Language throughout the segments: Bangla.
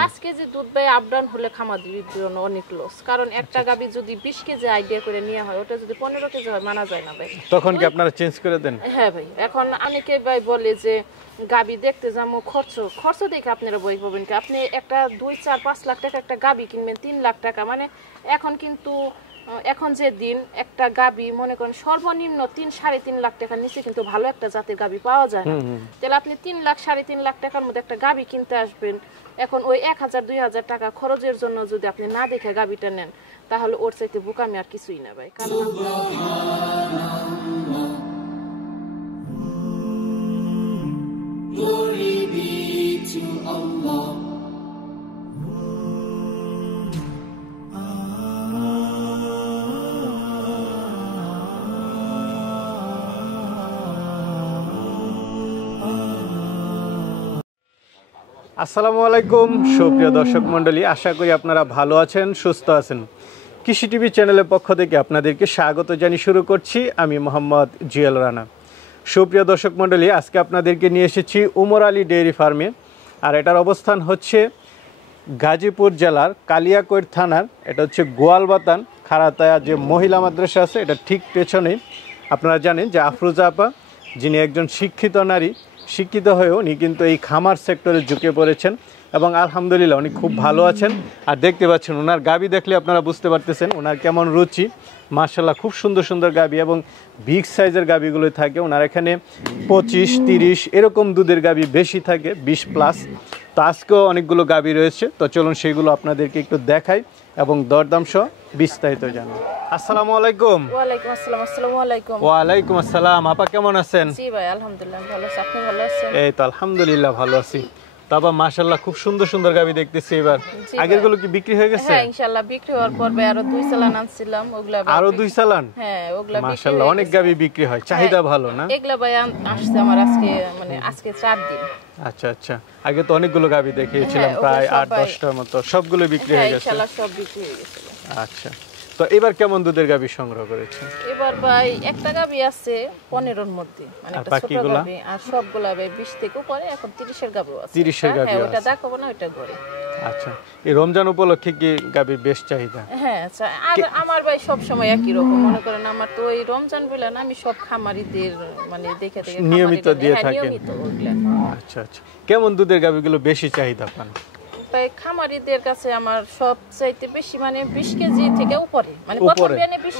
5 কেজি দুধ ভাই আপডাউন হলে খামারির জন্য অনেক লস, কারণ একটা গাবি যদি 20 কেজি আইডিয়া করে নিয়ে হয়, ওটা যদি 15 কেজি হয় মানা যায় না ভাই। তখন কি আপনারা চেঞ্জ করে দেন? হ্যাঁ ভাই, এখন অনেকে ভাই বলে যে গাবি দেখতে যাবো, খরচ দেখে আপনারা বই পাবেন কি, আপনি একটা 2-4-5 লাখ টাকা একটা গাবি কিনবেন 3 লাখ টাকা, মানে এখন কিন্তু এখন যে দিন একটা গাবি মনে করেন সর্বনিম্ন 3-3.5 লাখ টাকার নিচে কিন্তু ভালো একটা জাতের গাবি পাওয়া যায় না। তাহলে আপনি 3-3.5 লাখ টাকার মধ্যে একটা গাবি কিনতে আসবেন, এখন ওই 1000-2000 টাকা খরচের জন্য যদি আপনি না দেখে গাবিটা নেন, তাহলে ওর চাইতে বোকামি আর কিছুই না ভাই। কারণ Glory be to Allah. আসসালামু আলাইকুম সুপ্রিয় দর্শক মণ্ডলী, আশা করি আপনারা ভালো আছেন, সুস্থ আছেন। কৃষি টিভি চ্যানেলের পক্ষ থেকে আপনাদেরকে স্বাগত জানিয়ে শুরু করছি আমি মোহাম্মদ জিয়াল রানা। সুপ্রিয় দর্শক মণ্ডলী, আজকে আপনাদেরকে নিয়ে এসেছি উমর আলী ডেইরি ফার্মে, আর এটার অবস্থান হচ্ছে গাজীপুর জেলার কালিয়াকৈর থানার, এটা হচ্ছে গোয়ালবাতান খারাতায়া যে মহিলা মাদ্রাসা আছে, এটা ঠিক পেছনেই। আপনারা জানেন যে আফরোজা আপা, যিনি একজন শিক্ষিত নারী, শিক্ষিত হয়েও উনি কিন্তু এই খামার সেক্টরে ঝুঁকে পড়েছেন এবং আলহামদুলিল্লাহ উনি খুব ভালো আছেন। আর দেখতে পাচ্ছেন ওনার গাবি দেখলে আপনারা বুঝতে পারতেছেন ওনার কেমন রুচি। মাশাআল্লাহ খুব সুন্দর সুন্দর গাবি এবং বিগ সাইজের গাবিগুলো থাকে ওনার এখানে। 25-30 এরকম দুধের গাবি বেশি থাকে, 20+। তো আজকেও অনেকগুলো গাবি রয়েছে, তো চলুন সেগুলো আপনাদেরকে একটু দেখাই এবং দরদাম সহ বিস্তারিত জানাই। আসসালামু আলাইকুম। ওয়ালাইকুম আসসালাম। আসসালামু আলাইকুম। ওয়ালাইকুম আসসালাম। আপা কেমন আছেন? জি ভাই আলহামদুলিল্লাহ ভালো আছি, আপনি ভালো আছেন? এই তো আলহামদুলিল্লাহ ভালো আছি। তারপর মাশাআল্লাহ খুব সুন্দর সুন্দর গাবি দেখতেছি এবার। আগেরগুলো কি বিক্রি হয়ে গেছে? হ্যাঁ ইনশাআল্লাহ বিক্রি হওয়ার পর ভাই আরো 2 চালান আনছিলাম, ওগুলা আরো 2 চালান? হ্যাঁ ওগুলা মাশাআল্লাহ অনেক গাবি বিক্রি হয়, চাহিদা ভালো না? এগুলা ভাই আসছে আমার আজকে 4 দিন। আচ্ছা আচ্ছা, আগে তো অনেকগুলো গাবি দেখিয়েছিলাম, প্রায় 8-10টার মতো, সবগুলো বিক্রি হয়ে গেছে? ইনশাআল্লাহ সব বিক্রি হয়ে গেছে। আচ্ছা, তো এবার কেমন দুধের গাবি সংগ্রহ করেছেন? এবার ভাই একটা গাবি আছে 15 এর মধ্যে, মানে একটা ছোট গাবি, আর সবগুলা ভাই 20 থেকে উপরে, এখন 30 এর গাবি আছে। 30 এর গাবি আছে, ওটা দেখাবো না, ওটা ঘরে। আচ্ছা, এই রমজান উপলক্ষে কি গাবি বেশ চাহিদা? হ্যাঁ আচ্ছা, আর আমার ভাই সব সময় একই রকম, মনে করেন আমার তো এই রমজান বলে না, আমি সব খামারিদের মানে দেখে নিয়মিত দিয়ে থাকেন? আচ্ছা আচ্ছা, কেমন দুধের গাবিগুলো বেশি চাহিদা পান? তাই খামারিদের কাছে আমার সবচাইতে বেশি মানে 20 কেজি থেকে উপরে, মানে উপরে,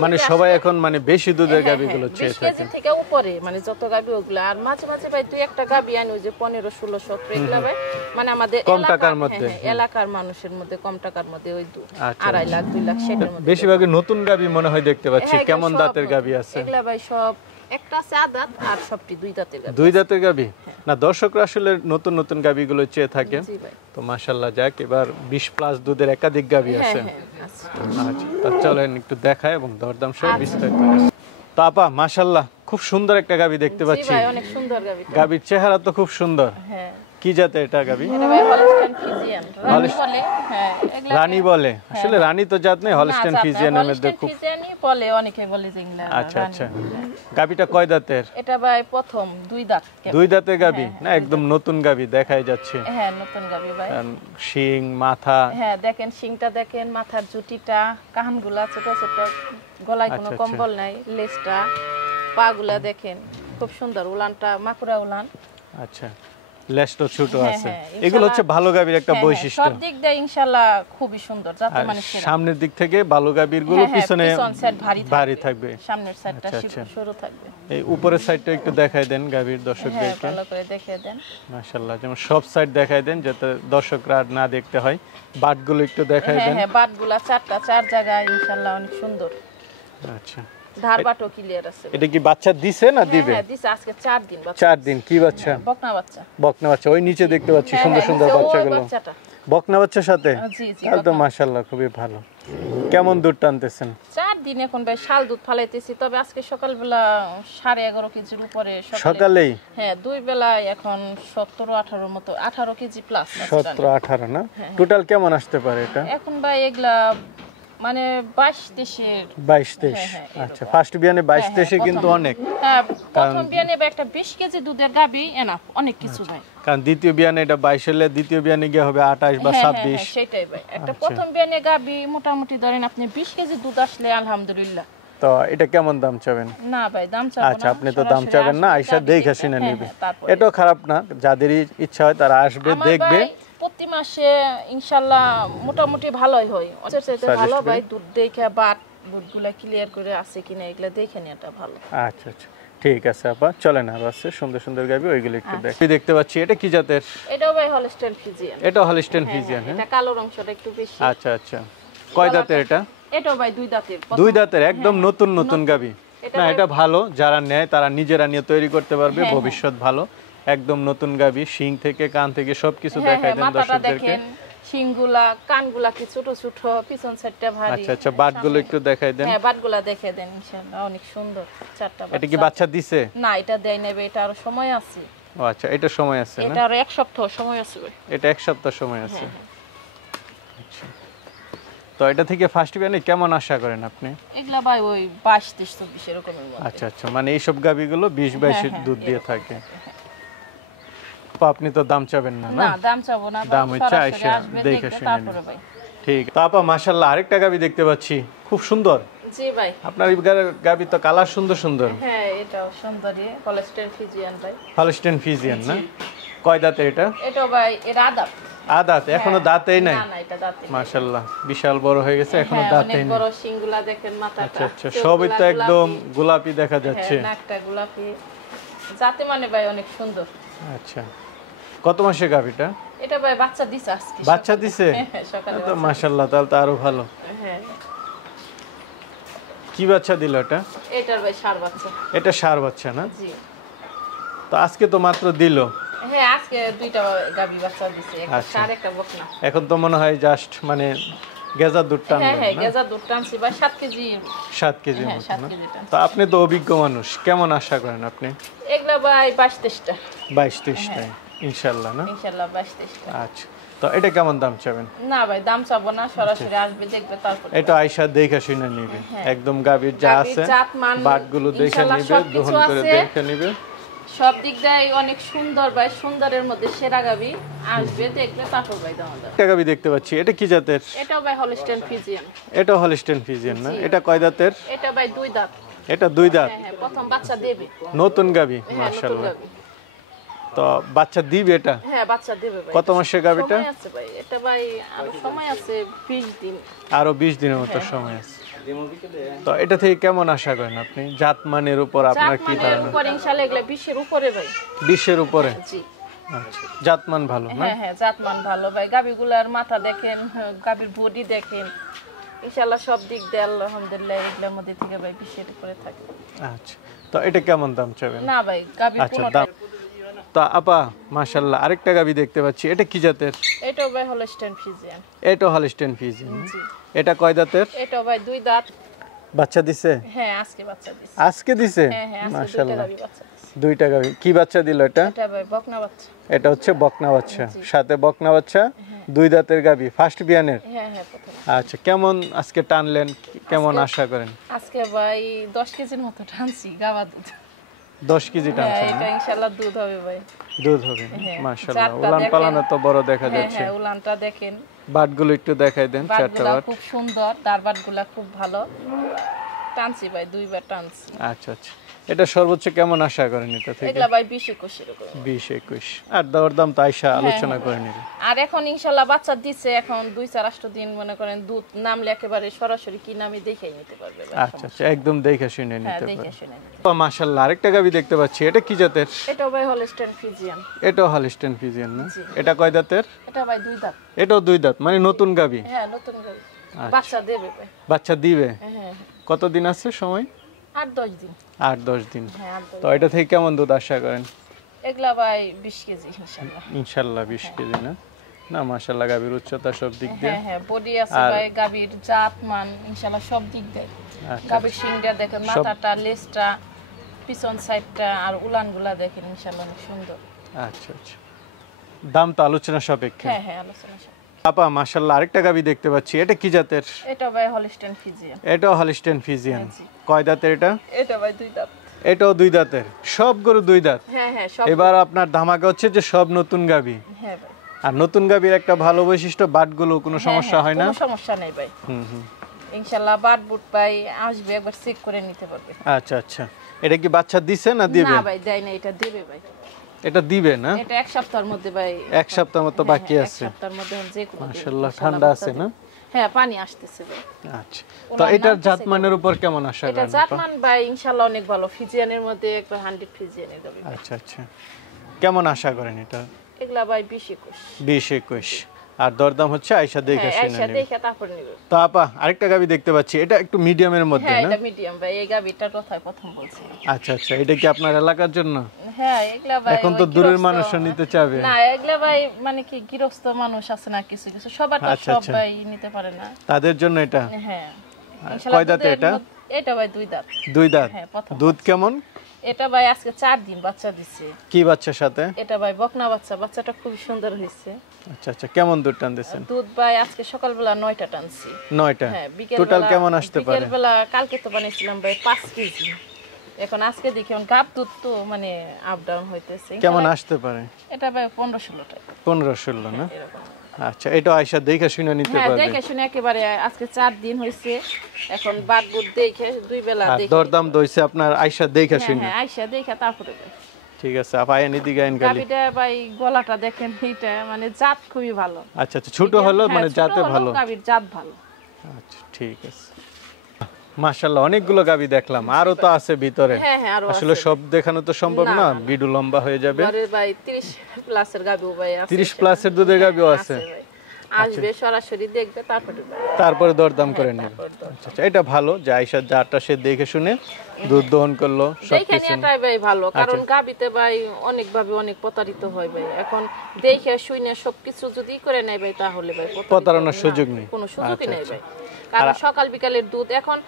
মানে সবাই এখন মানে বেশি দুধের গাবিগুলো চেয়ে থাকে। 20 কেজি থেকে উপরে মানে যত গাবি ওগুলা, আর মাঝে মাঝে ভাই দুই একটা গাবি আনি ওই যে 15-16-17 এগুলা ভাই, মানে আমাদের কম টাকার মধ্যে, এলাকার মানুষের মধ্যে কম টাকার মধ্যে ওই 2.5 লাখ 2 লাখ সেটার মধ্যে। বেশিরভাগই নতুন গাবি মনে হয় দেখতে পাচ্ছি। কেমন দাঁতের গাবি আছে এগুলা ভাই? সব একটা আছে আদাত আর সবটি 2 দাঁতের গাবি। 2 দাঁতের গাবি? না, দর্শকরা আসলে নতুন নতুন গাবিগুলো চেয়ে থাকে। তো মাশাআল্লাহ, যাক এবার 20+ দুধের একাধিক গাবি আছে। আচ্ছা, তো চলেন একটু দেখাই এবং দরদাম সহ বিস্তারিত। তো আপা মাশাআল্লাহ খুব সুন্দর একটা গাবি দেখতে পাচ্ছি। জি ভাই অনেক সুন্দর গাবি। গাবির চেহারা তো খুব সুন্দর। হ্যাঁ, কি জাতের এটা গাবি? এটা ভাই হলস্টাইন ফ্রিজিয়ান রানী বলে। হ্যাঁ, এগুলা রানী বলে? আসলে রানী তো জাত নেই, হলস্টাইন ফ্রিজিয়ানের মধ্যে খুব ফ্রিজিয়ানি বলে, অনেকে বলে যে এগুলা। আচ্ছা আচ্ছা, গাবিটা কয় দাঁতের? এটা ভাই প্রথম 2 দাঁত। 2 দাঁতের গাবি? না একদম নতুন গাবি দেখাই যাচ্ছে। হ্যাঁ নতুন গাবি ভাই। শিং, মাথা, হ্যাঁ দেখেন শিংটা দেখেন, মাথার জুটিটা, কানগুলা ছোট ছোট, গলায় কোনো কম্বল নাই, লেজটা, পাগুলা দেখেন খুব সুন্দর, উলানটা মাকুড়া উলান। আচ্ছা, লেজটা ছোট আছে। এগুলো হচ্ছে ভালো গাবির একটা বৈশিষ্ট্য। সব দিক দিয়ে ইনশাআল্লাহ খুবই সুন্দর, যত মানে সেরা। সামনের দিক থেকে ভালো গাবির গুলো পিছনে ভারী থাকবে, সামনের সাইডটা সরু থাকবে। এই উপরের সাইডটা একটু দেখাই দেন গাবির দর্শকদেরকে। ভালো করে দেখিয়ে দেন। মাশাআল্লাহ, যেমন সব সাইড দেখাই দেন যাতে দর্শকরা না দেখতে হয়। বাটগুলো একটু দেখাই দেন। হ্যাঁ, বাটগুলা 4 জায়গায় ইনশাআল্লাহ অনেক সুন্দর। আচ্ছা, ধারবাটও ক্লিয়ার আছে। এটা কি বাচ্চা দিছে না দিবে? হ্যাঁ দিছে, আজকে 4 দিন বাচ্চা। 4 দিন। কি বাচ্চা? বকনা বাচ্চা। বকনা বাচ্চা, ওই নিচে দেখতে পাচ্ছি সুন্দর সুন্দর বাচ্চাগুলো। বকনা বাচ্চার সাথে? জি জি, তাহলে তো মাশাআল্লাহ খুবই ভালো। কেমন দুধ টানতেছেন? 4 দিন এখন ভাই শাল দুধ ফালাইতেছি, তবে আজকে সকালবেলা 11.5 কেজির উপরে সকালেই। হ্যাঁ, 2 বেলায় এখন 17-18 মতো, 18 কেজি প্লাস। 17-18 না? টোটাল কেমন আসতে পারে এটা? এখন ভাই এগুলা মানে 22-23 22-23 হ্যাঁ, আচ্ছা ফার্স্ট বিয়ানে 22-23 হ্যাঁ, কিন্তু প্রথম- অনেক হ্যাঁ প্রথম বিয়ানে ভাই একটা 20 কেজি দুধের গাবি এনাফ অনেক কিছু ভাই। কারণ দ্বিতীয় বিয়ানে এটা 22 হলে দ্বিতীয় বিয়ানে গিয়ে হবে 28 বা হ্যাঁ, 26 হ্যাঁ, সেটাই ভাই একটা আচ্ছা। প্রথম বিয়ানে গাবি মোটামুটি ধরেন আপনি 20 কেজি দুধ আসলে আলহামদুলিল্লাহ। তো এটা কেমন দাম চাবেন? না ভাই দাম চাবো না। আচ্ছা আপনি তো দাম চাবেন না, আইসা দেখে শুনে নিবে। এটাও খারাপ না, যাদেরই ইচ্ছা হয় তারা আসবে দেখবে। প্রতি মাসে ইনশাআল্লাহ মোটামুটি ভালোই হয়। ভালো ভাই দুধ দেখে বাট দুধগুলা ক্লিয়ার করে আছে কিনা এগুলা দেখে নেওয়াটা ভালো। আচ্ছা আচ্ছা ঠিক আছে আপা, চলেন আর আছে সুন্দর সুন্দর গাবি ওইগুলো একটু দেখি। দেখতে পাচ্ছি এটা কি জাতের? এটাও ভাই হলস্টেইন ফ্রিজিয়ান। এটা হলস্টেইন ফ্রিজিয়ান। এটা কালো অংশটা একটু বেশি। আচ্ছা আচ্ছা কয় দাঁতের এটা? এটাও ভাই দুই দাঁতের। দুই দাঁতের একদম নতুন নতুন গাবি। না এটা ভালো, যারা নেয় তারা নিজেরা নিয়ে তৈরি করতে পারবে, ভবিষ্যৎ ভালো। একদম নতুন গাবি, শিং থেকে কান থেকে সবকিছু দেখাই দেন দর্শকদেরকে। শিংগুলা কানগুলা কি ছোট ছোট, পিছন সাইডটা ভারী। আচ্ছা আচ্ছা বাটগুলো একটু দেখাই দেন। হ্যাঁ বাটগুলা দেখাই দেন ইনশাআল্লাহ অনেক সুন্দর চারটা বাচ্চা। এটা কি বাচ্চা দিছে? না এটা দেয় নেবে, এটা আরো সময় আছে। ও আচ্ছা এটা সময় আছে না? এটা আরো এক সপ্তাহ সময় আছে ভাই। এটা এক সপ্তাহ সময় আছে। আচ্ছা তো এটা থেকে ফার্স্ট বিয়ানে কেমন আশা করেন আপনি? এগুলা ভাই ওই 22-23 এরকমের মধ্যে। আচ্ছা আচ্ছা মানে এইসব গাবিগুলো 20-22 দুধ দিয়ে থাকে। তো আপনি তো দাম চাবেন না? না দাম চাবো না, দাম হচ্ছে আইসা দেখে শুনে নিন। ভাই ঠিক। তো আপা মাশাআল্লাহ আরেকটা গাবি দেখতে পাচ্ছি, খুব সুন্দর। জি ভাই আপনার এই গাবি তো কালার সুন্দর সুন্দর। হ্যাঁ এটাও সুন্দরী হলস্টেইন ফ্রিজিয়ান ভাই। হলস্টেইন ফ্রিজিয়ান না? কয় দাঁতের এটা? এটা ভাই এর আদাত। আদাত এখনো দাঁতেই নাই? না না এটা দাঁতে। মাশাআল্লাহ বিশাল বড় হয়ে গেছে, এখনো দাঁতেই অনেক নাই। বড় শিংগুলা দেখেন, মাথাটা। আচ্ছা আচ্ছা সবই তো একদম গোলাপি দেখা যাচ্ছে। হ্যাঁ নাকটা গোলাপি, জাতে মানে ভাই অনেক সুন্দর। আচ্ছা কত মাসের গাবিটা? এটা ভাই বাচ্চা দিছে আজকে। বাচ্চা দিছে? হ্যাঁ সকালে। তো মাশাআল্লাহ তাহলে তো আরো ভালো। হ্যাঁ কি বাচ্চা দিল এটা? এটার ভাই ষাঁড় বাচ্চা। এটা ষাঁড় বাচ্চা না? জি তো আজকে তো মাত্র দিল। হ্যাঁ আজকে দুইটা গাবি বাচ্চা দিছে, একটা আচ্ছা। ষাঁড় একটা বকনা। এখন তো মনে হয় জাস্ট মানে গেজা দুধ হ্যাঁ টানবেন হ্যাঁ না? গেজা দুধ টানছি ভাই 7 কেজি। 7 কেজির হ্যাঁ মতো 7 না? কেজি টানছি। তো আপনি তো অভিজ্ঞ মানুষ, কেমন আশা করেন আপনি? এগুলা ভাই 22-23টা 22-23টায় ইনশাআল্লাহ না? ইনশাআল্লাহ 22-23টা। আচ্ছা তো এটা কেমন দাম চাবেন? না ভাই দাম চাবো না, সরাসরি আসবে দেখবে তারপর। এটা আয়শা দেখে শুনে নিবে, একদম গাবির যা গাভীর আছে জাত মান বাটগুলো দেখে ইনশাআল্লাহ নিবে, সবকিছু দহন করে আছে। দেখে নিবে। সব দিক দিয়ে অনেক সুন্দর ভাই, সুন্দরের মধ্যে সেরা গাবি আসবে দেখবে তারপর ভাই দাম দাও। একটা গাবি দেখতে পাচ্ছি, এটা কি জাতের? এটাও ভাই হলস্টেইন ফ্রিজিয়ান। এটা হলস্টেইন ফ্রিজিয়ান না? এটা কয় দাঁতের? এটা ভাই দুই দাঁত। এটা দুই দাঁত। হ্যাঁ হ্যাঁ প্রথম বাচ্চা দেবে। নতুন গাবি হ্যাঁ নতুন মাশাআল্লাহ। গাবি। তো বাচ্চা দিবে এটা? হ্যাঁ বাচ্চা দেবে ভাই। কত মাসের গাবিটা? সময় আছে ভাই, এটা ভাই আরো সময় আছে 20 দিন। আরো 20 দিনের মতো সময় আছে। তো এটা থেকে কেমন আশা করেন আপনি? জাত মানের উপর আপনার কি জাতমানের ধারণা? উপর ইনশাআল্লাহ এগুলা 20 এর উপরে ভাই। 20 এর উপরে? জি আচ্ছা জাতমান ভালো না? হ্যাঁ হ্যাঁ জাতমান ভালো ভাই। গাবিগুলার মাথা দেখেন, গাবির বডি দেখেন, ইনশাআল্লাহ সব দিক দিয়ে আলহামদুলিল্লাহ এগুলোর মধ্যে থেকে ভাই 20 এর উপরে থাকে। আচ্ছা তো এটা কেমন দাম চাবেন? না ভাই গাবি আচ্ছা 15 দাম। তো আপা মাশাআল্লাহ আরেকটা গাবি দেখতে পাচ্ছি, এটা কি জাতের? এটাও ভাই হলস্টেইন ফ্রিজিয়ান। এটা হলস্টেইন ফ্রিজিয়ান। জি এটা কয় দাঁতের? এটাও ভাই দুই দাঁত। বাচ্চা দিছে? হ্যাঁ আজকে বাচ্চা দিছে। আজকে দিছে? হ্যাঁ হ্যাঁ আজকে দুইটা মাশাআল্লাহ গাবি বাচ্চা দিছে। দুইটা গাবি। কি বাচ্চা দিল এটা? এটা ভাই বকনা বাচ্চা। এটা হচ্ছে বকনা বাচ্চা, সাথে বকনা বাচ্চা, দুই দাঁতের গাবি, ফার্স্ট বিয়ানের। হ্যাঁ হ্যাঁ প্রথম। আচ্ছা কেমন আজকে টানলেন, কেমন আশা করেন? আজকে ভাই 10 কেজির মতো টানছি গাবা দুধ। 10 কেজি হ্যাঁ টানছেন এটা না? ইনশাআল্লাহ দুধ হবে ভাই। দুধ হবে হ্যাঁ, মাশাআল্লাহ। জাতটা উলান দেখেন। পালানো তো বড় দেখা হ্যাঁ যাচ্ছে। হ্যাঁ উলানটা দেখেন, বাটগুলো একটু দেখাই দেন, চারটা বাটগুলা বাট। খুব সুন্দর, দারবাটগুলা খুব ভালো। টানছি ভাই দুইবার টানছি। আচ্ছা আচ্ছা এটা সর্বোচ্চ কেমন আশা করেন এটা থেকে? এগুলা ভাই 20-21 এরকম। 20-21 আর দেওয়ার দাম তো আয়শা আলোচনা করে নিবে। আর এখন ইনশাআল্লাহ বাচ্চা দিচ্ছে, এখন 2-4 দিন মনে করেন দুধ নামলে একেবারে সরাসরি কি নামে দেখেই নিতে পারবে ভাই। আচ্ছা আচ্ছা একদম দেখে শুনে হ্যাঁ নিতে দেখে পারে। শুনে নিতে। তো মাশাআল্লাহ আরেকটা গাবি দেখতে পাচ্ছি, এটা কি জাতের? এটাও ভাই হলস্টেইন ফ্রিজিয়ান। এটাও হলস্টেইন ফ্রিজিয়ান না? জি। এটা কয় দাঁতের? এটা ভাই দুই দাঁত। এটাও দুই দাঁত মানে নতুন গাবি। হ্যাঁ নতুন গাবি। বাচ্চা দেবে ভাই। বাচ্চা দিবে? হ্যাঁ হ্যাঁ কতদিন আছে সময়? 8-10 দিন। 8-10 দিন। হ্যাঁ 8-10 তো এটা থেকে কেমন দুধ আশা করেন? এগুলা ভাই 20 কেজি ইনশাআল্লাহ। ইনশাআল্লাহ 20 কেজি না? না মাশাআল্লাহ গাবির উচ্চতা সব দিক দিয়ে। হ্যাঁ হ্যাঁ বডি আছে ভাই, গাবির জাত মান ইনশাআল্লাহ সব দিক দিয়ে। আচ্ছা, গাবির শিংটা দেখেন, মাথাটা, লেজটা, পিছন সাইডটা আর উলানগুলা দেখেন ইনশাআল্লাহ অনেক সুন্দর। আচ্ছা আচ্ছা দাম তো আলোচনা সাপেক্ষে। হ্যাঁ হ্যাঁ আলোচনা সাপেক্ষে। আপা মাশাআল্লাহ আরেকটা গাবি দেখতে পাচ্ছি, এটা কি জাতের? এটা ভাই হলিস্টিয়ান ফ্রিজিয়ান। এটাও হলিস্টিয়ান ফ্রিজিয়ান। কয় দাঁতের এটা? এটা ভাই 2 দাঁত। এটাও 2 দাঁতের। সব গরু 2 দাঁত। হ্যাঁ সব। এবার আপনার ধামাকা হচ্ছে যে সব নতুন গাবি। হ্যাঁ ভাই। আর নতুন গাবির একটা ভালো বৈশিষ্ট্য, বাটগুলো কোনো সমস্যা হয় না? কোনো সমস্যা নেই ভাই। ইনশাআল্লাহ বাট বুট ভাই আসবে, একবার চেক করে নিতে পারবে। আচ্ছা। এটা কি বাচ্চা দিছে না দিবে? না ভাই দেয় না, এটা দিবে ভাই। এটা দিবে না? এটা 1 সপ্তাহের মধ্যে ভাই। 1 সপ্তাহ মতো বাকি আছে। 1 সপ্তাহের মধ্যে যে কোনো। মাশাআল্লাহ ঠান্ডা আছে না? হ্যাঁ পানি আসতেছে ভাই। আচ্ছা, তো এটার জাতমানের উপর কেমন আশা করেন? এটা জাতমান ভাই ইনশাআল্লাহ অনেক ভালো, ফ্রিজিয়ানের মধ্যে একবার 100 ফ্রিজিয়ানের গাবি। আচ্ছা, কেমন আশা করেন এটা? এগুলা ভাই 20-21। 20-21। আর দরদাম হচ্ছে আয়শা দেখে শুনে আয়শা নেবে। দেখে তারপর নেবে। তো আপা আরেকটা গাবি দেখতে পাচ্ছি, এটা একটু মিডিয়ামের মধ্যে হ্যাঁ না? এটা মিডিয়াম ভাই, এই গাবিটার কথাই প্রথম বলছি। আচ্ছা, এটা কি আপনার এলাকার জন্য? হ্যাঁ এগুলা ভাই এখন তো দূরের মানুষও নিতে চাবে। না এগুলা ভাই মানে কি গৃহস্থ মানুষ আছে না, কিছু সবার তো সব ভাই নিতে পারে না, তাদের জন্য এটা। হ্যাঁ কয় দাঁতে এটা? এটা ভাই 2 দাঁত। 2 দাঁত। হ্যাঁ প্রথম। দুধ কেমন? এটা ভাই আজকে 4 দিন বাচ্চা দিছে। কি বাচ্চার সাথে? এটা ভাই বকনা বাচ্চা, বাচ্চাটা খুব সুন্দর হয়েছে। আচ্ছা, কেমন দুধ টানতেছেন? দুধ ভাই আজকে সকালবেলা 9টা টানছি। 9টা। হ্যাঁ টোটাল কেমন আসতে পারে? বিকেলবেলা কালকে তো বানিয়েছিলাম ভাই 5 কেজি। এখন আজকে দেখি গাব দুধ তো মানে আপ ডাউন হইতেছে। কেমন আসতে পারে? এটা ভাই 15-16 টাকা। 15-16 না? আচ্ছা, এটা আয়শা দেখে শুনে নিতে পারবে। হ্যাঁ দেখে শুনে একেবারে আজকে 4 দিন হইছে, এখন বাট বুট দেখে 2 বেলা দেখে। দরদাম দইছে আপনার আয়শা দেখে শুনে? হ্যাঁ আয়শা দেখে তারপরে ভাই। ঠিক আছে, আপা আইন এদিকে আইন গালি। গাবিটা ভাই গলাটা দেখেন, এটা মানে জাত খুবই ভালো। আচ্ছা, ছোট হলো মানে জাতে ভালো। গাবির জাত ভালো। আচ্ছা ঠিক আছে। মাশাআল্লাহ অনেকগুলো গাবি দেখলাম, আরো তো আছে ভিতরে। হ্যাঁ আরো আসলে সব দেখানো তো সম্ভব না, ভিডিও লম্বা হয়ে যাবে। আরে ভাই 30 প্লাসের গাবিও ভাই আছে। 30 প্লাসের দুধের গাবিও আছে। আসবে সরাসরি দেখবে তারপরে দরদাম করে নেবে। আচ্ছা, এটা ভালো যে আয়শা যাটা সে দেখে শুনে দুধ দহন করলো দেখে নিয়েটাই ভাই ভালো, কারণ গাবিতে ভাই অনেক ভাবে অনেক প্রতারিত হয় ভাই। এখন দেখে শুনে সবকিছু যদি করে নেয় ভাই, তাহলে ভাই প্রতারণার সুযোগ নেই, কোনো সুযোগই নেই ভাই। কারণ সকাল বিকালের দুধ, এখন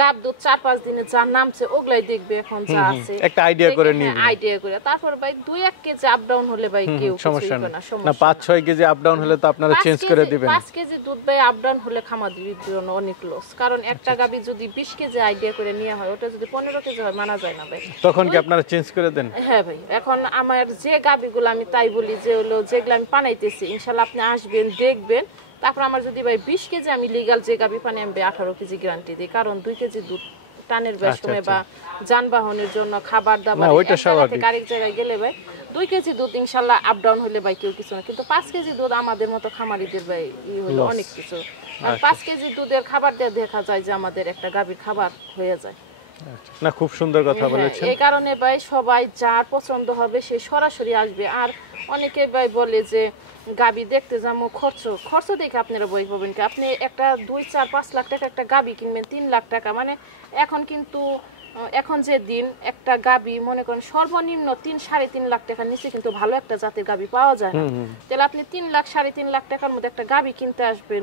গাব দুধ 4-5 দিনে যা নামছে ওগুলাই দেখবে, এখন যা আছে একটা আইডিয়া করে নিবে। আইডিয়া করে তারপর ভাই 2-1 কেজি আপ ডাউন হলে ভাই কেউ সমস্যা কিছু না। না, না 5-6 কেজি আপ ডাউন হলে তো আপনারা চেঞ্জ করে দিবেন। 5 কেজি দুধ ভাই আপ ডাউন হলে খামারির জন্য অনেক লস, কারণ একটা গাবি যদি 20 কেজি আইডিয়া করে নিয়ে হয়, ওটা যদি 15 কেজি হয় মানা যায় না ভাই। তখন কি আপনারা চেঞ্জ করে দেন? হ্যাঁ ভাই, এখন আমার যে গাবিগুলো আমি তাই বলি যে হলো যেগুলো আমি পানাইতেছি, ইনশাআল্লাহ আপনি আসবেন দেখবেন, তারপর আমার যদি ভাই 20 কেজি আমি লিগ্যাল যে গাবি পানি আমি 18 কেজি গ্যারান্টি দিই, কারণ 2 কেজি দুধ টানের সময় বা যানবাহনের জন্য খাবার দাবার আরেক জায়গায় গেলে ভাই 2 কেজি দুধ ইনশাআল্লাহ আপ ডাউন হলে ভাই কেউ কিছু না, কিন্তু 5 কেজি দুধ আমাদের মতো খামারিদের ভাই হলো অনেক কিছু। আর 5 কেজি দুধের খাবার দিয়ে দেখা যায় যে আমাদের একটা গাবির খাবার হয়ে যায়। না খুব সুন্দর কথা বলেছেন। এই কারণে ভাই সবাই যার পছন্দ হবে সে সরাসরি আসবে। আর অনেকে ভাই বলে যে গাবি দেখতে যাবো, খরচ দেখে আপনারা বই পাবেন কি, আপনি একটা 2-4-5 লাখ টাকা একটা গাবি কিনবেন 3 লাখ টাকা, মানে এখন কিন্তু এখন যে দিন একটা গাবি মনে করেন সর্বনিম্ন 3-3.5 লাখ টাকার নিচে কিন্তু ভালো একটা জাতের গাবি পাওয়া যায় না। তাহলে আপনি 3 লাখ 3.5 লাখ টাকার মধ্যে একটা গাবি কিনতে আসবেন,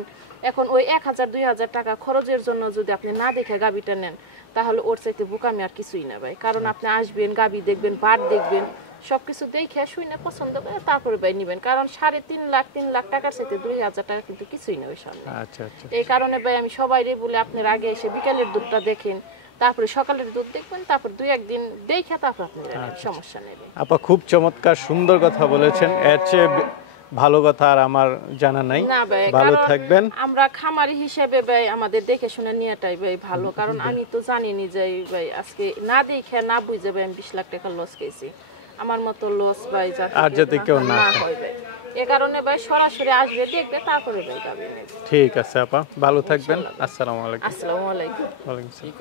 এখন ওই 1000-2000 টাকা খরচের জন্য যদি আপনি না দেখে গাবিটা নেন, তাহলে ওর চাইতে বোকামি আর কিছুই না ভাই। কারণ আপনি আসবেন, গাবি দেখবেন, বাট দেখবেন, সবকিছু দেখে শুনে পছন্দ করে তারপরে ভাই নিবেন, কারণ 3.5 লাখ টাকার সাথে 2000 টাকা কিন্তু কিছুই না ওই সামনে। আচ্ছা। এই কারণে ভাই আমি সবাইরে বলে আপনার আগে এসে বিকালের দুধটা দেখেন, তারপরে সকালের দুধ দেখবেন, তারপর 2-1 দিন দেখে তারপর আপনি সমস্যা নেবেন। আপা খুব চমৎকার সুন্দর কথা বলেছেন, এর চেয়ে ভালো কথা আর আমার জানা নাই। ভালো থাকবেন। আমরা খামারি হিসেবে ভাই আমাদের দেখে শুনে নিয়েটাই ভাই ভালো, কারণ আমি তো জানিনি যে ভাই আজকে না দেখে না বুঝে ভাই আমি 20 লাখ টাকা লস খেয়েছি। আমার মতো লস ভাই যাতে কেউ না হয় ভাই। এই কারণে ভাই সরাসরি আসবে দেখবে তারপরে ভাই গাবি নেবে। ঠিক আছে আপা, ভালো থাকবেন। আসসালামু আলাইকুম। আসসালামু আলাইকুম। ওয়ালাইকুম আসসালাম।